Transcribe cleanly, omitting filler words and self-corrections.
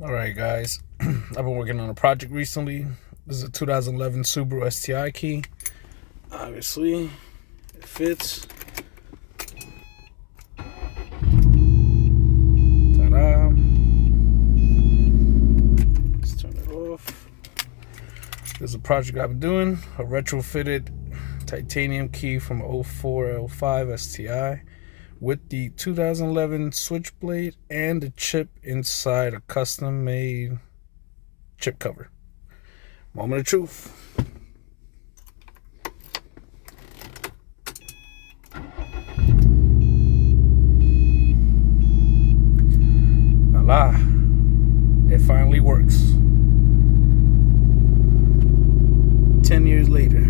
All right, guys. I've been working on a project recently. This is a 2011 Subaru STi key. Obviously, it fits. Ta-da. Let's turn it off. This is a project I've been doing. A retrofitted titanium key from 04L5 STi with the 2011 switchblade and the chip inside a custom-made chip cover. Moment of truth. Voila. It finally works. 10 years later.